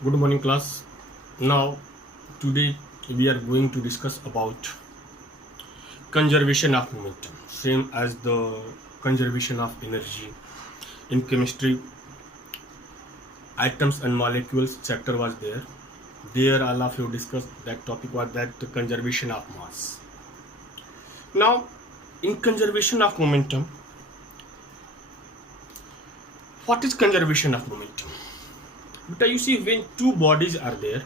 Good morning, class. Now, today we are going to discuss about conservation of momentum, same as the conservation of energy. In chemistry, atoms and molecules chapter was there. There, all of you discussed that topic was that the conservation of mass. Now, in conservation of momentum, what is conservation of momentum? But you see, when two bodies are there,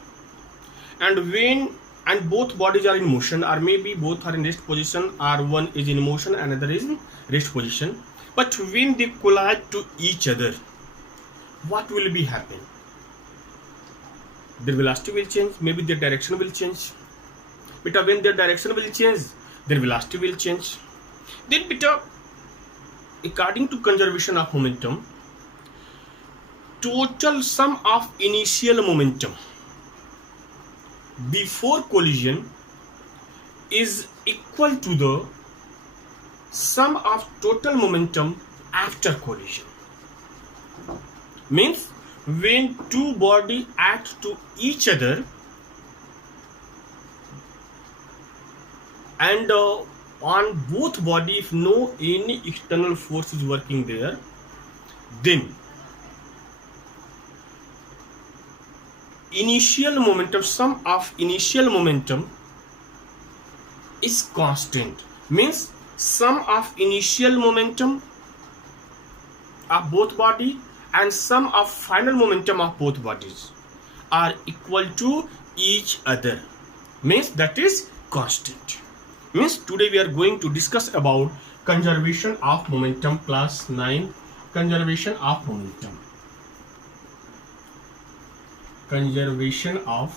and both bodies are in motion, or maybe both are in rest position, or one is in motion, another is in rest position, but when they collide to each other, what will be happen? Their velocity will change, maybe their direction will change. But when their direction will change, their velocity will change. Then beta, according to conservation of momentum, total sum of initial momentum before collision is equal to the sum of total momentum after collision. Means when two bodies act to each other and on both body, if no any external force is working there, then initial momentum, sum of initial momentum is constant. Means sum of initial momentum of both body and sum of final momentum of both bodies are equal to each other. Means that is constant. Means today we are going to discuss about conservation of momentum, class 9, conservation of momentum. Conservation of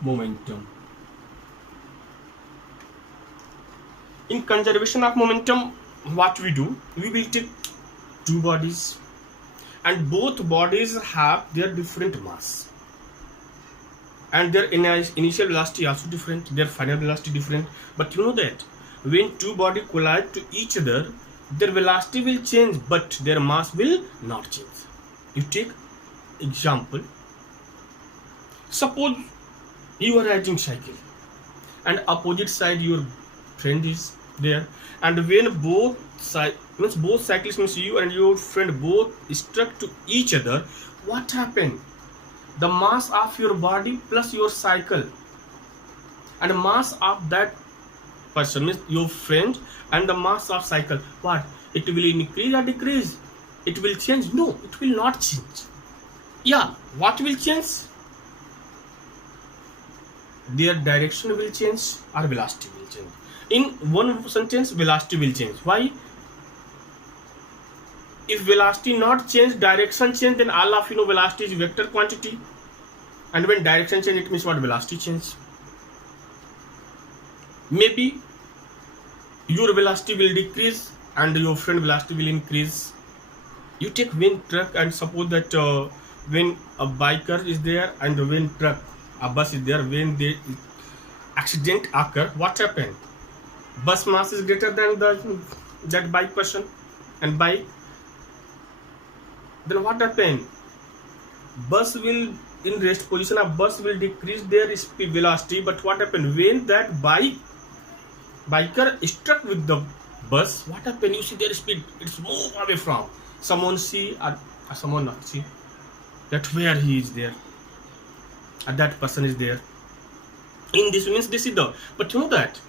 momentum. In conservation of momentum, what we do, we will take two bodies and both bodies have their different mass and their initial velocity also different, their final velocity different. But you know that when two bodies collide to each other, their velocity will change but their mass will not change. You take example, suppose you are riding cycle and opposite side your friend is there, and when both cyclists, means you and your friend both struck to each other, what happened? The mass of your body plus your cycle and mass of that person, means your friend, and the mass of cycle, what it will increase or decrease? It will change? No, it will not change. Yeah, what will change? Their direction will change or velocity will change. In one sentence, velocity will change. Why? If velocity not change, direction change, then all of you know velocity is vector quantity, and when direction change, it means what? Velocity change. Maybe your velocity will decrease and your friend velocity will increase. You take when truck, and suppose that when a biker is there and when truck, a bus is there, when the accident occur, what happened? Bus mass is greater than that bike person and bike. Then what happened? Bus will in rest position, a bus will decrease their speed velocity. But what happened when that biker struck with the bus? What happened? You see their speed, it's move away from someone see or someone not see that where he is there, and that person is there. In this means this is the, but you know that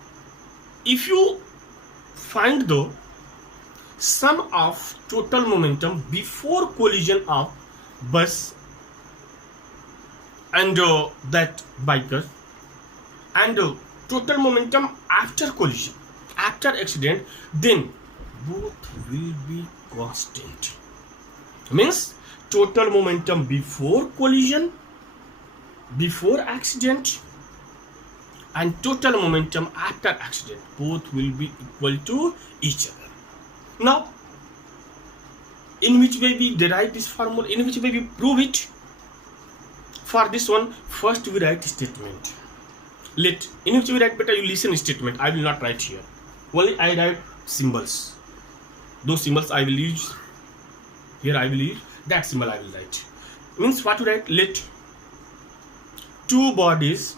if you find the sum of total momentum before collision of bus and that biker, and total momentum after collision, after accident, then both will be constant. Means total momentum before collision, before accident, and total momentum after accident, both will be equal to each other. Now, in which way we derive this formula, in which way we prove it? For this one, first we write statement. In which we write, better you listen statement. I will not write here. Only I write symbols. Those symbols I will use here, I will use that symbol I will write. means what to write? Let two bodies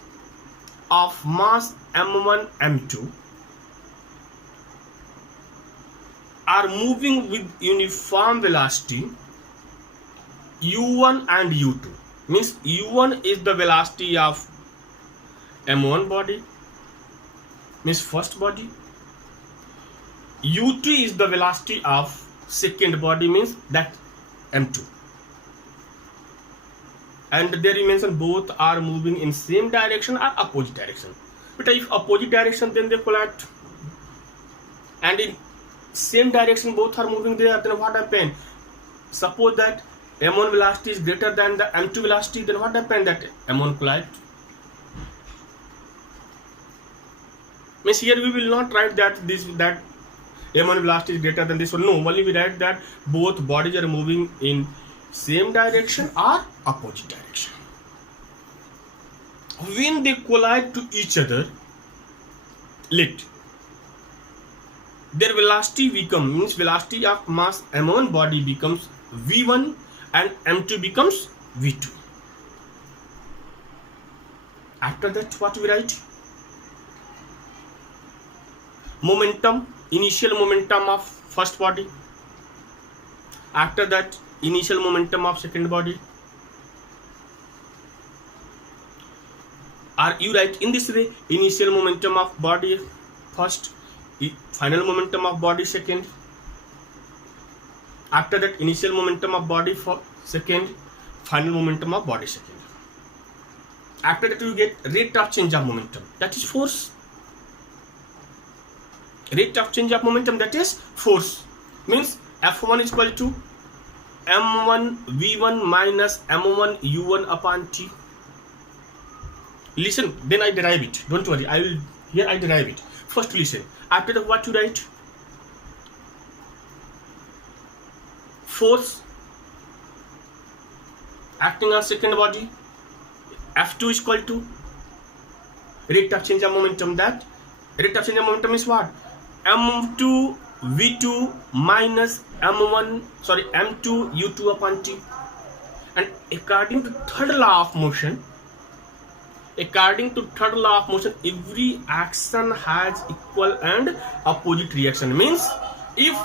of mass m1 m2 are moving with uniform velocity u1 and u2. Means u1 is the velocity of m1 body, means first body. u2 is the velocity of second body, means that m2. And there you mention both are moving in same direction or opposite direction. But if opposite direction, then they collide. And in same direction both are moving there, then what happen? Suppose that m1 velocity is greater than the m2 velocity, then what happen? That m1 collide. Means here we will not write that that m1 velocity is greater than this one. No, only we write that both bodies are moving in same direction or opposite direction. When they collide to each other, let their velocity means velocity of mass m1 body becomes v1 and m2 becomes v2. After that, what we write? Momentum, initial momentum of first body. After that, initial momentum of second body. Or you write in this way: initial momentum of body first, final momentum of body second. After that, initial momentum of body for second, final momentum of body second. After that, you get rate of change of momentum, that is force. Rate of change of momentum, that is force. Means F1 is equal to m1 v1 minus m1 u1 upon t. Listen, then I derive it. Don't worry, I derive it. First listen. After that, what you write? Force acting on second body, F2 is equal to rate of change of momentum. That rate of change of momentum is what? m2 v2 minus m2 u2 upon t. And according to third law of motion, every action has equal and opposite reaction. Means if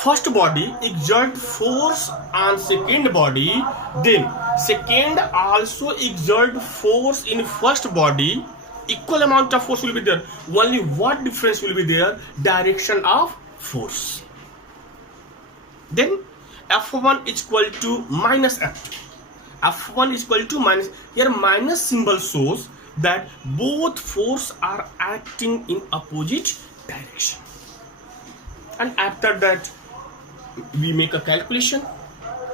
first body exert force on second body, then second also exert force in first body. Equal amount of force will be there. Only what difference will be there? Direction of force. Then F1 is equal to minus F2. F1 is equal to minus. Here minus symbol shows that both force are acting in opposite direction. And after that, we make a calculation.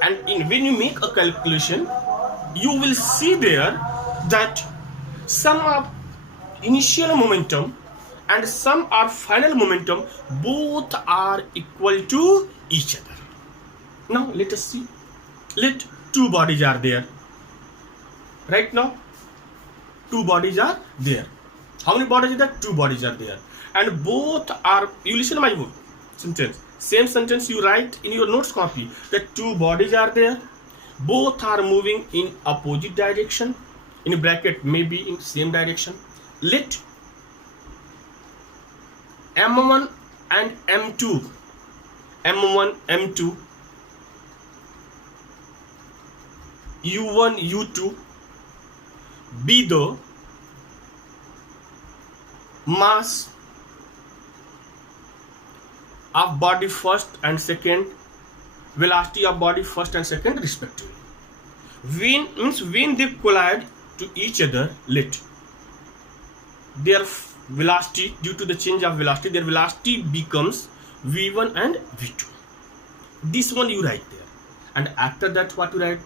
And when you make a calculation, you will see there that some are initial momentum and some are final momentum, both are equal to each other. Now let us see. Let two bodies are there. Right now, two bodies are there. How many bodies are there? Two bodies are there. And both are, you listen to my word, sentence. Same sentence you write in your notes copy. That two bodies are there. Both are moving in opposite direction. In bracket, maybe in same direction. Let m1 and m2 u1 u2 be the mass of body first and second, velocity of body first and second respectively. When they collide to each other, let their velocity, due to the change of velocity, their velocity becomes v1 and v2. This one you write there. And after that, what you write?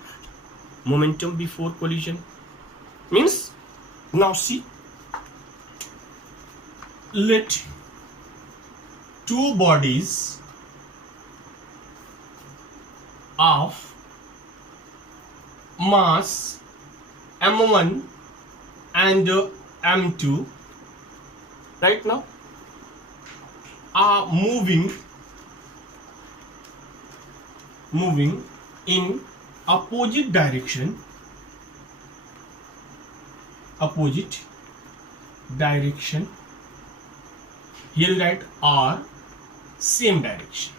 Momentum before collision. Means, now see, let two bodies of mass m1 and m2 right now are moving moving in opposite direction, here you write or same direction,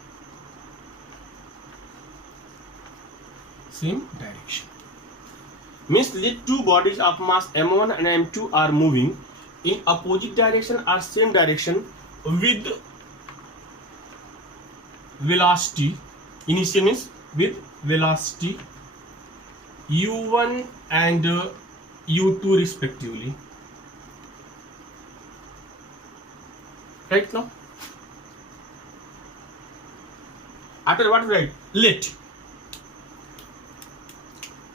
means the two bodies of mass m1 and m2 are moving in opposite direction or same direction with velocity, initial means with velocity u1 and u2 respectively. Right now, after what we write,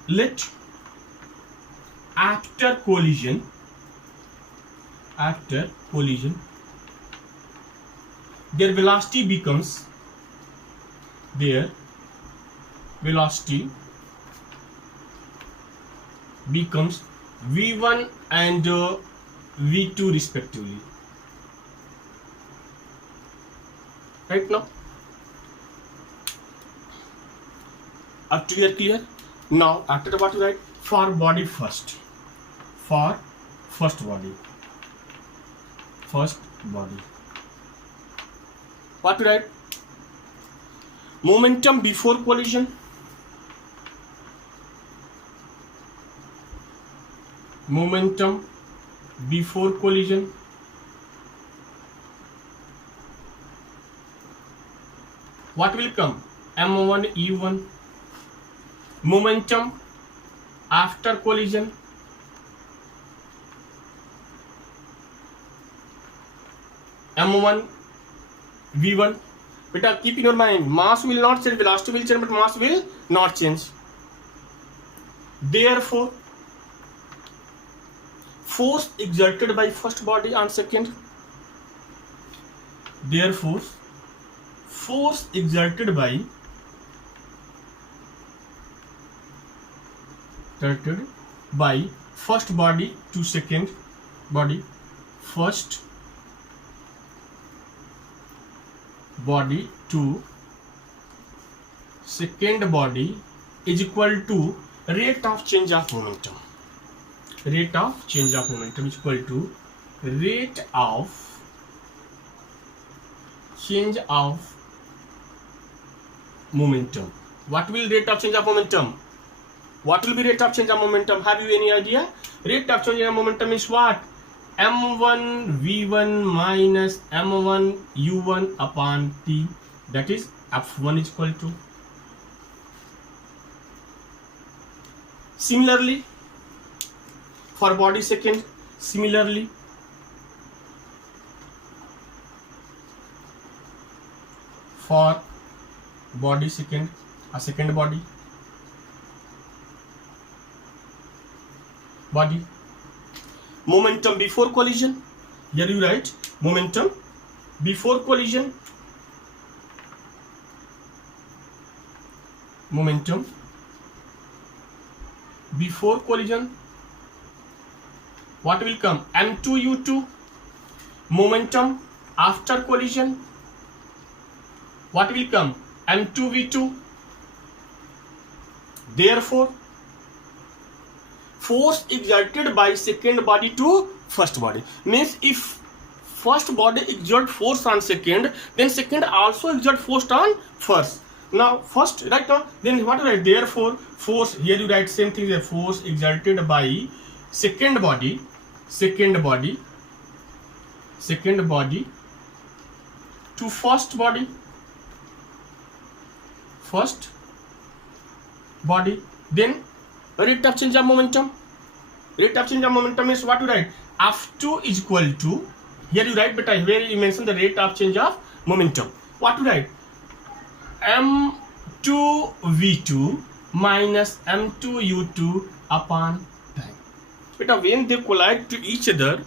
let after collision their velocity becomes v1 and v2 respectively. Right now, up to here clear? Now after what you write, for body first, for first body, what you write, momentum before collision, what will come, m1 u1. Momentum after collision, m1 v1. Beta, keep in your mind, mass will not change, velocity will change, but mass will not change. Therefore, force exerted by first body on second, force exerted by first body to second body, first body to second body is equal to rate of change of momentum. Rate of change of momentum is equal to rate of change of momentum. What will rate of change of momentum? What will be rate of change of momentum? Have you any idea? Rate of change of momentum is what? m1 v1 minus m1 u1 upon t, that is f1 is equal to. Similarly, for body second, for body second, a second body, momentum before collision, here you write momentum before collision, what will come, m2 u2. Momentum after collision, what will come, m2 v2. Therefore, force exerted by second body to first body, means if first body exert force on second, then second also exert force on first. Now first, right now, then what you write, therefore force, here you write same thing, force exerted by second body to first body, then rate of change of momentum. Rate of change of momentum is what you write, f2 is equal to, here you write, but where you mention the rate of change of momentum, what you write, m2 v2 minus m2 u2 upon time. But when they collide to each other,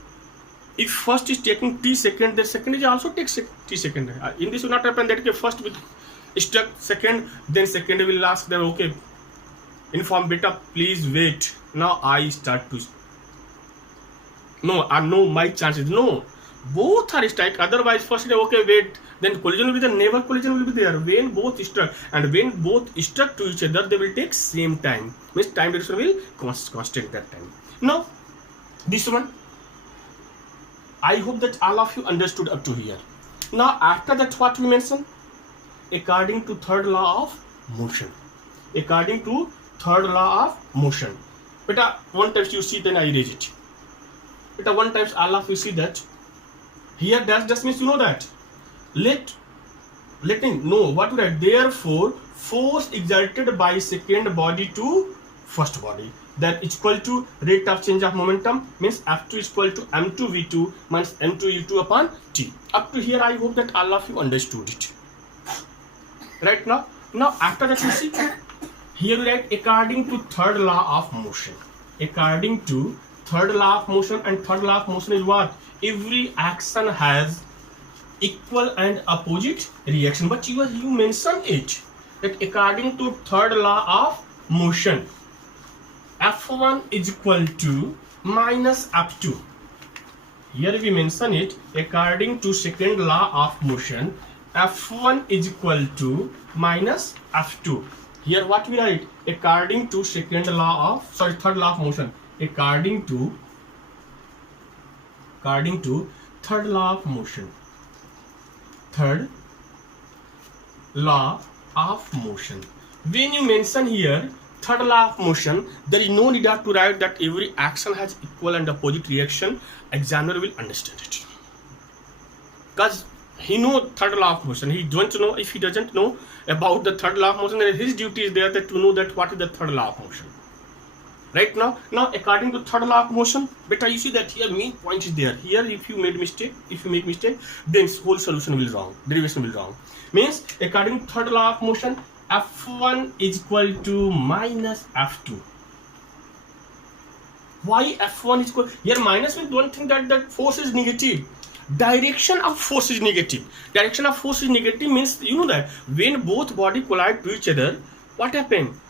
if first is taking t second, then second is also takes t second. In this will not happen that first will struck second, then second will ask them, okay, inform beta, please wait, now I start to, no, I know my chances, no, both are strike, otherwise first day, okay, wait, then collision will be there, never collision will be there when both struck, and when both struck to each other they will take same time, means time duration will constant that time. Now this one, I hope that all of you understood up to here. Now after that what we mention, according to third law of motion, according to third law of motion. Beta one times you see, then I erase it. Beta one times all of you see that here dash just means you know that letting know what we write. Therefore force exerted by second body to first body, that is equal to rate of change of momentum, means F2 is equal to m2 v2 minus m2 u2 upon t. Up to here I hope that all of you understood it. Right now after that you see here we write according to third law of motion. According to third law of motion, and third law of motion is what? Every action has equal and opposite reaction, but you mention it that according to third law of motion, F1 is equal to minus F2. Here we mention it according to second law of motion, F1 is equal to minus F2. Here what we write? According to third law of motion, according to third law of motion, third law of motion. When you mention here third law of motion, there is no need to write that every action has equal and opposite reaction. Examiner will understand it, because he know third law of motion. He don't know, if he doesn't know about the third law of motion, then his duty is there that to know that what is the third law of motion. Right now according to third law of motion, beta you see that here main point is there. Here if you make mistake, then whole solution will wrong, derivation will wrong. Means according to third law of motion, F1 is equal to minus F2. Why F1 is equal? Here minus means don't think that force is negative. Direction of force is negative. Direction of force is negative means you know that when both body collide to each other, what happen?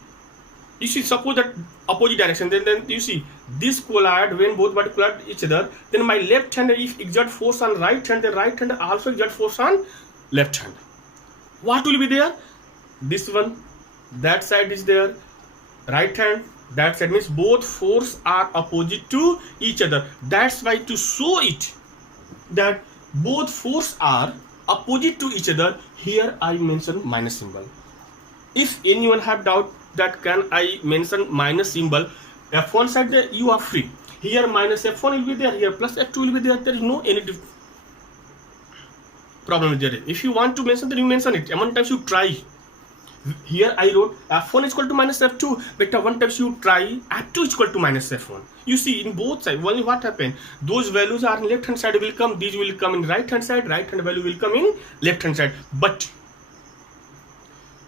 You see, suppose that opposite direction, then you see this collide, when both body collide each other, then my left hand if exert force on right hand, the right hand also exert force on left hand. What will be there? This one, that side is there, right hand, that side, means both force are opposite to each other. That's why to show it that both force are opposite to each other, here I mention minus symbol. If anyone have doubt that can I mention minus symbol, F1 side there you are free. Here minus F1 will be there, here plus F2 will be there. There is no any problem there. If you want to mention, then you mention it. One times you try. Here I wrote F1 is equal to minus F2, but one times you try F2 is equal to minus F1. You see in both sides, only what happened? Those values are in left hand side will come, these will come in right hand side, right hand value will come in left hand side. But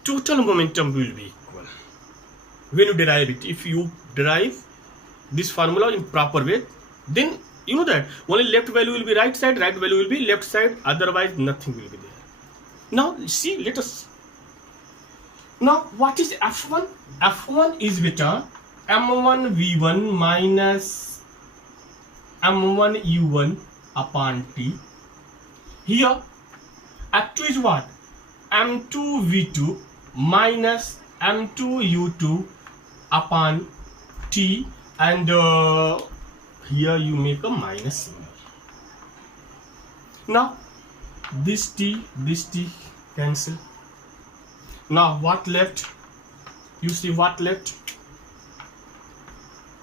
total momentum will be equal when you derive it. If you derive this formula in proper way, then you know that only left value will be right side, right value will be left side, otherwise nothing will be there. Now see, let us. Now what is F1? F1 is beta m1 v1 minus m1 u1 upon t. Here F2 is what? m2 v2 minus m2 u2 upon t, and here you make a minus symbol. Now this t cancel. Now what left? You see what left?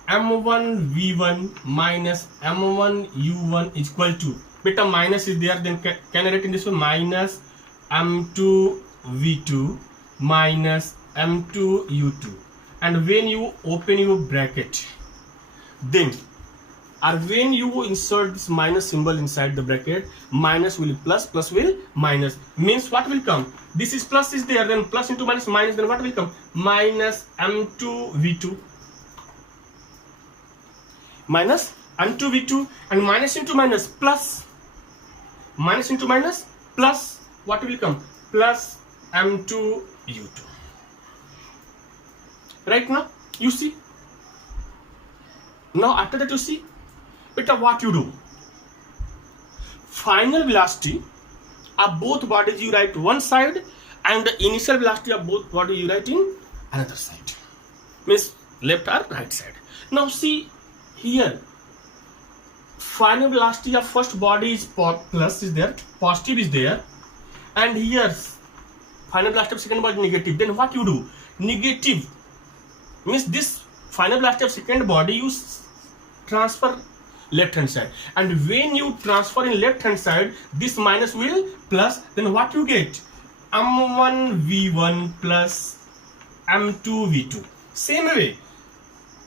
m1 v1 minus m1 u1 is equal to, beta minus is there, then can I write in this one? Minus m2 v2 minus m2 u2. And when you open your bracket, then or when you insert this minus symbol inside the bracket, minus will plus, plus will minus, means what will come? This is plus is there, then plus into minus, minus, then what will come? Minus m2 v2 minus m2 v2, and minus into minus plus, minus into minus plus, what will come? Plus m2 u2. Right now you see. Now after that you see, beta what you do? Final velocity of both bodies you write one side, and the initial velocity of both bodies you write in another side, means left or right side. Now see here, final velocity of first body is plus is there, positive is there, and here final velocity of second body is negative. Then what you do? Negative means this final velocity of second body you transfer left hand side, and when you transfer in left hand side, this minus will plus. Then what you get? m1 v1 plus m2 v2. Same way,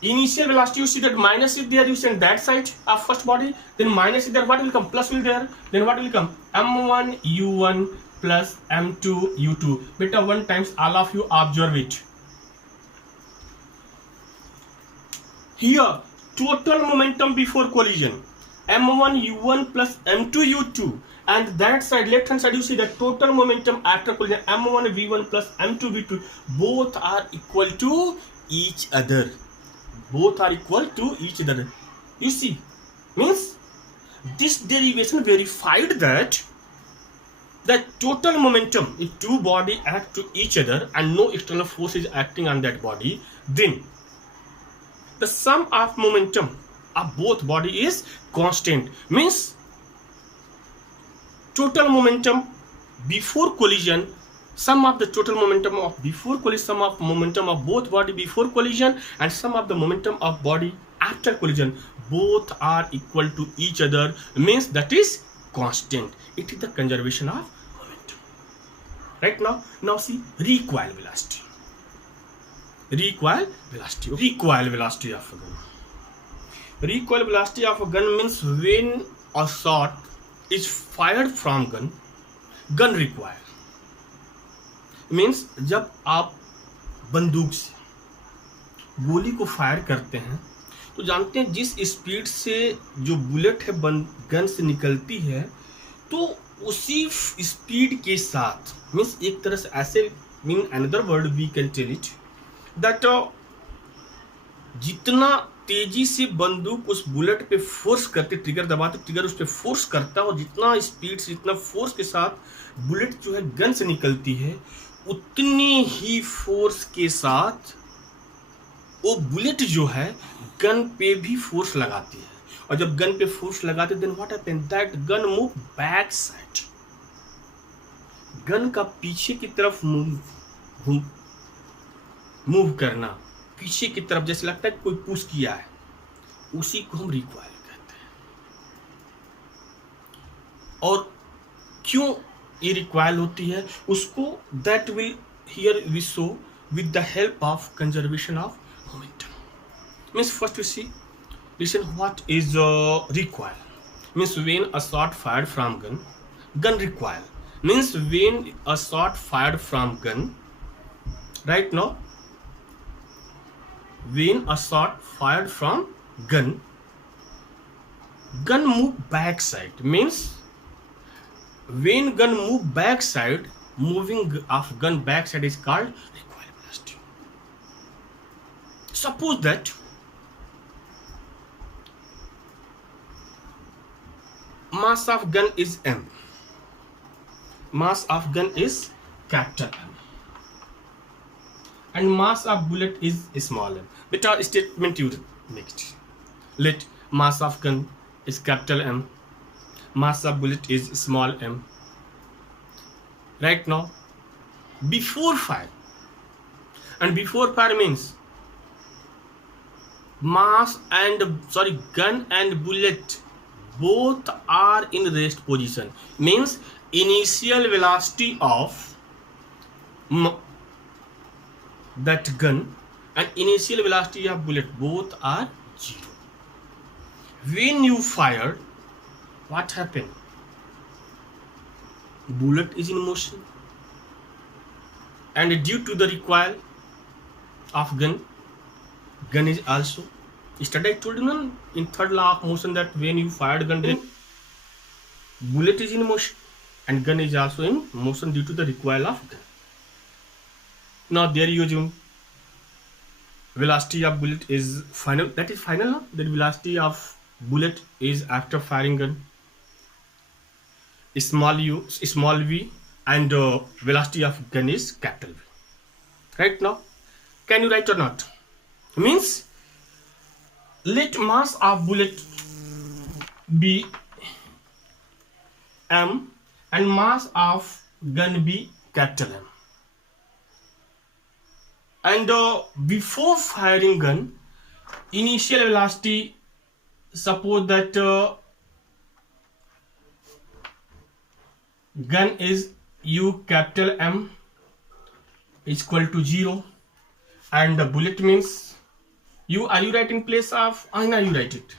initial velocity you see that minus is there, you send that side of first body, then minus is there, what will come? Plus will there, then what will come? m1 u1 plus m2 u2. Beta, one times all of you observe it. Here total momentum before collision, m1 u1 plus m2 u2, and that side left hand side you see that total momentum after collision, m1 v1 plus m2 v2, both are equal to each other. Both are equal to each other. You see, means this derivation verified that the total momentum if two bodies act to each other and no external force is acting on that body, then the sum of momentum of both body is constant. Means total momentum before collision, sum of the total momentum of before collision, sum of momentum of both body before collision, and sum of the momentum of body after collision, both are equal to each other, means that is constant. It is the conservation of momentum. Right now see recoil velocity. Recoil velocity of a gun. Recoil velocity of a gun means when a shot is fired from gun recoil. Means जब आप बंदूक से गोली को fire करते हैं तो जानते हैं जिस स्पीड से जो बुलेट है गन से निकलती है, तो उसी स्पीड के साथ, मीन्स एक तरह से ऐसे, mean another word we can tell it that जितना तेजी से बंदूक उस बुलेट पे फोर्स करते, ट्रिगर दबाते, ट्रिगर उस पर फोर्स करता है, और जितना स्पीड से जितना फोर्स के साथ बुलेट जो है गन से निकलती है, उतनी ही फोर्स के साथ वो बुलेट जो है गन पे भी फोर्स लगाती है, और जब गन पे फोर्स लगाते then what happen, that gun move back side. Gun का पीछे की तरफ मूव करना, पीछे की तरफ, जैसे लगता है कोई पुश किया है, उसी को हम रिकॉइल कहते हैं. और क्यों ये रिकॉइल होती है उसको, that will here we show with the help of conservation of momentum. Means first we see, listen what is recoil. Means when a shot fired from gun recoil means when a shot fired from gun, right now when a shot fired from gun move back side, means when gun move back side, moving of gun back side is called recoil velocity. Suppose that mass of gun is m, mass of gun is capital M, and mass of bullet is small m. Beta statement you next. Let mass of gun is capital M, mass of bullet is small m. Right now, before fire, and before fire means gun and bullet both are in rest position, means initial velocity of that gun and initial velocity of bullet both are 0. When you fired, what happened? Bullet is in motion, and due to the recoil of gun is also. Yesterday I told you in third law of motion that when you fired gun, then bullet is in motion and gun is also in motion due to the recoil of gun. Now there you assume velocity of bullet is final, that is final, that velocity of bullet is after firing gun. small v, and velocity of gun is capital V. Right now, can you write or not? Means let mass of bullet be m and mass of gun be capital M. And before firing gun, initial velocity, suppose that gun is u capital M is equal to 0, and the bullet means u, are you write in place of Aina? You write it.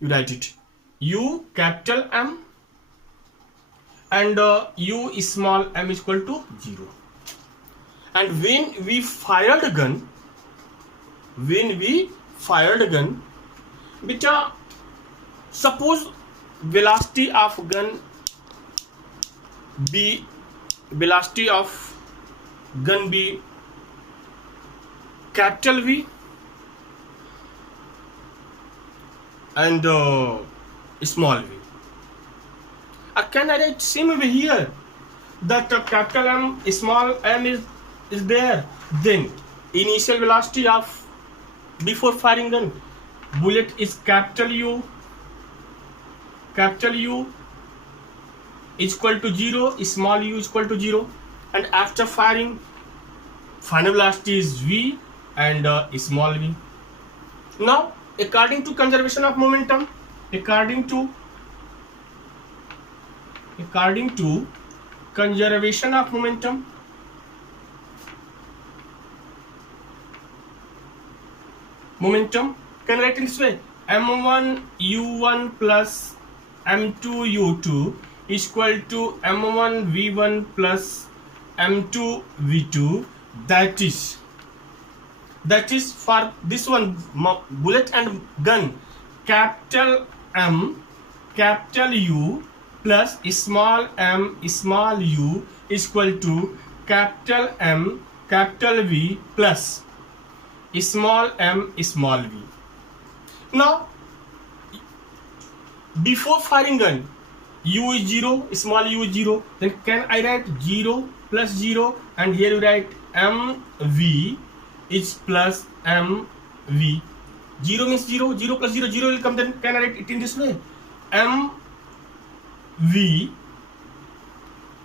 You write it. U capital M and u small m is equal to 0. And when we fired a gun, beta, suppose velocity of gun be capital V and small v. Can I write same way here that capital M, small m is there? Then initial velocity of before firing gun, bullet is capital U is equal to 0, small u is equal to 0, and after firing, final velocity is v and small v. Now, according to conservation of momentum, according to conservation of momentum, can write in this way: m1 u1 plus m2 u2 is equal to m1 v1 plus m2 v2. That is for this one, bullet and gun, capital M capital U plus small m small u is equal to capital M capital V plus small m small v. Now, before firing gun, u is 0, small u is 0. Then can I write 0 plus 0, and here you write mv is plus mv. 0 means 0, 0 plus 0, 0 will come. Then can I write it in this way: mv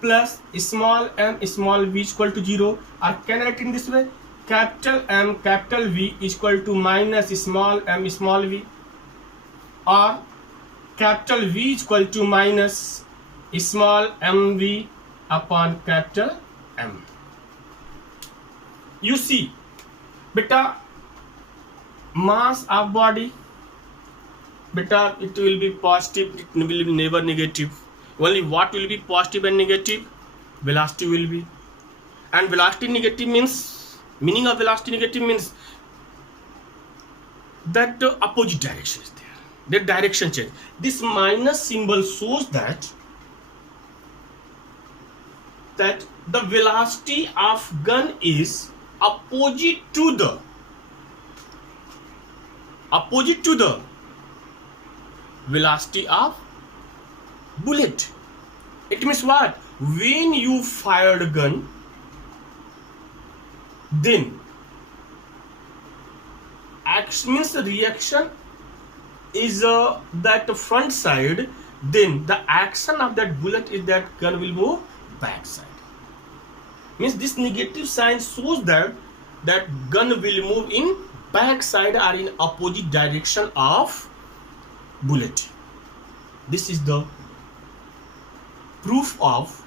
plus small m small v is equal to 0. Or can I write in this way: capital M capital V is equal to minus small m small v, or capital V is equal to minus small mv upon capital M. You see, beta, mass of body, beta, it will be positive, it will be never negative. Only what will be positive and negative? Velocity will be. And velocity negative means, meaning of velocity negative means that the opposite direction is there. The direction change. This minus symbol shows that the velocity of gun is opposite to the velocity of bullet. It means what? When you fired a gun, then action means the reaction is that front side, then the action of that bullet is that gun will move back side. Means this negative sign shows that gun will move in back side or in opposite direction of bullet. This is the proof of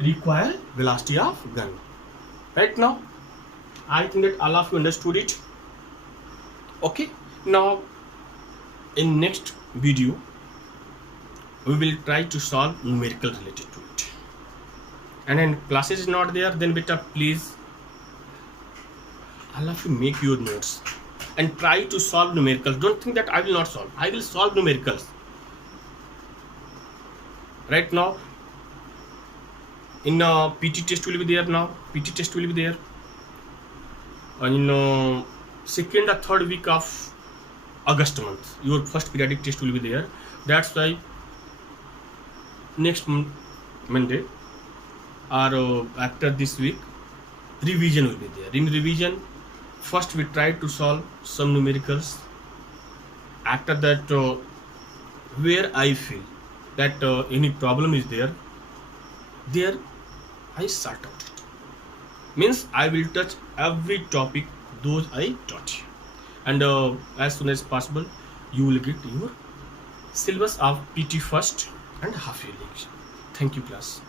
required velocity of gun. Right now, I think that all of you understood it. Okay, now in next video we will try to solve numerical related to it. And then classes is not there, then beta, please all of you make your notes and try to solve numericals. Don't think that I will not solve. I will solve numericals. Right now, in PT test will be there now. PT test will be there. And in second or third week of August month. Your first periodic test will be there. That's why next Monday or after this week, revision will be there. In revision, first we try to solve some numericals. After that, where I feel that any problem is there, there I sort out it. Means I will touch every topic those I taught you, and as soon as possible, you will get your syllabus of PT first and half yearly exam. Thank you, class.